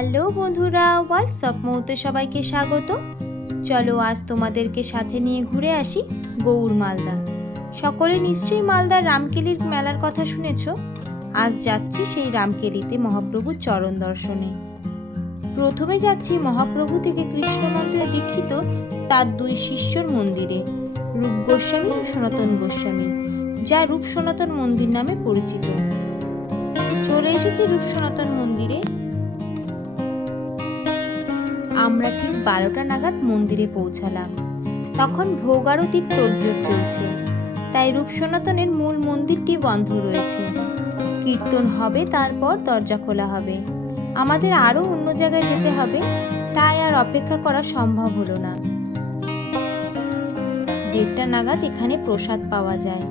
Hello বন্ধুরা, WhatsApp মৌতে সবাইকে স্বাগত। চলো আজ তোমাদেরকে সাথে নিয়ে ঘুরে আসি গৌড় মালদা। সকলে নিশ্চয়ই মালদার রামকেলির মেলার কথা শুনেছ। আজ যাচ্ছি সেই রামকেলিতে মহাপ্রভুর চরণ দর্শনে। প্রথমে যাচ্ছি মহাপ্রভু থেকে কৃষ্ণ মন্ত্রে দীক্ষিত তার দুই শিষ্যর মন্দিরে, রূপ গোস্বামী ও সনাতন গোস্বামী, যা রূপ সনাতন মন্দির নামে পরিচিত। চলে এসেছি রূপ সনাতন মন্দিরে। আমরা ঠিক 12টা নাগাদ মন্দিরে পৌঁছালাম। তখন ভোগ আরতির তোড়জোড় চলছে, তাই রূপ সনাতনের মূল মন্দিরটি বন্ধ রয়েছে। কীর্তন হবে, তারপর দরজা খোলা হবে। আমাদের আরও অন্য জায়গায় যেতে হবে, তাই আর অপেক্ষা করা সম্ভব হলো না। 1:30টা নাগাদ এখানে প্রসাদ পাওয়া যায়।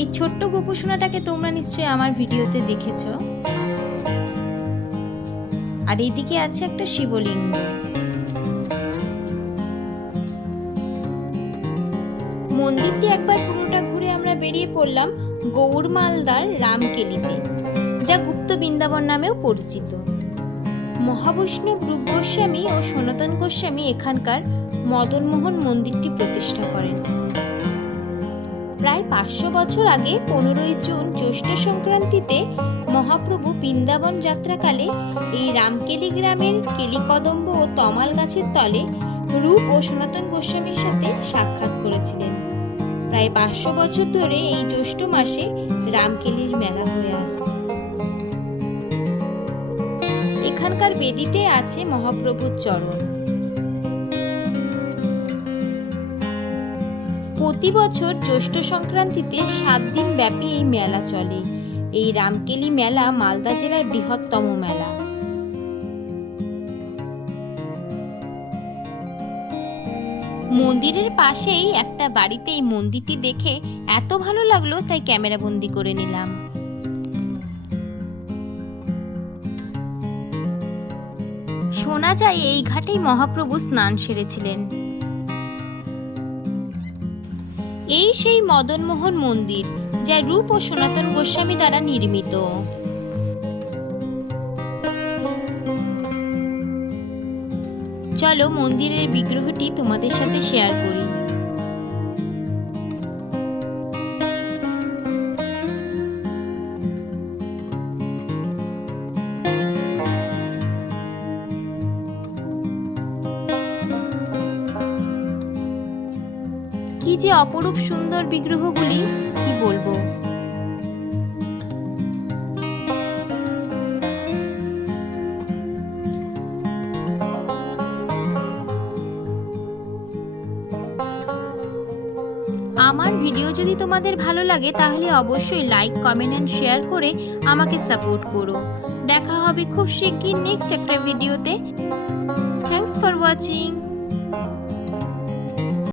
এই ছোট্ট গোপসোনাটাকে তোমরা নিশ্চয়ই আমার ভিডিওতে দেখেছো। আর এইদিকে আছে একটা শিবলিঙ্গ। মন্দিরটি একবার পুরোটা ঘুরে আমরা বেরিয়ে পড়লাম গৌড় মালদার রামকেলিতে, যা গুপ্ত বৃন্দাবন নামেও পরিচিত। মহাবৈষ্ণব রূপ গোস্বামী ও সনাতন গোস্বামী এখানকার মদনমোহন মন্দিরটি প্রতিষ্ঠা করেন। প্রায় 500 বছর আগে 15ই জুন জ্যৈষ্ঠ সংক্রান্তিতে মহাপ্রভু বৃন্দাবন যাত্রাকালে এই রামকেলি গ্রামের কেলিকদম্ব ও তমাল গাছের তলে রূপ ও সনাতন গোস্বামীর সাথে সাক্ষাৎ করেছিলেন। প্রায় 500 বছর ধরে এই জ্যৈষ্ঠ মাসে রামকেলির মেলা হয়ে আসে। এখানকার বেদিতে আছে মহাপ্রভুর চরণ। প্রতি বছর জ্যৈষ্ঠ সংক্রান্তিতে 7 দিন ব্যাপী এই মেলা চলে। এই রামকেলি মেলা মালদা জেলার বৃহত্তম মেলা। মন্দিরের পাশেই একটা বাড়িতে এই মন্দিরটি দেখে এত ভালো লাগলো, তাই ক্যামেরা বন্দি করে নিলাম। শোনা যায় এই ঘাটেই মহাপ্রভু স্নান সেরেছিলেন। এই সেই মদনমোহন মন্দির, যা রূপ ও সনাতন গোস্বামী দ্বারা নির্মিত। চলো মন্দিরের বিগ্রহটি তোমাদের সাথে শেয়ার করি। কি যে অপরূপ সুন্দর বিগ্রহগুলি, কি বলবো। আমার ভিডিও যদি তোমাদের ভালো লাগে তাহলে অবশ্যই লাইক, কমেন্ট এন্ড শেয়ার করে আমাকে সাপোর্ট করো। দেখা হবে খুব শিগগির নেক্সট একটা ভিডিওতে। Thanks for watching.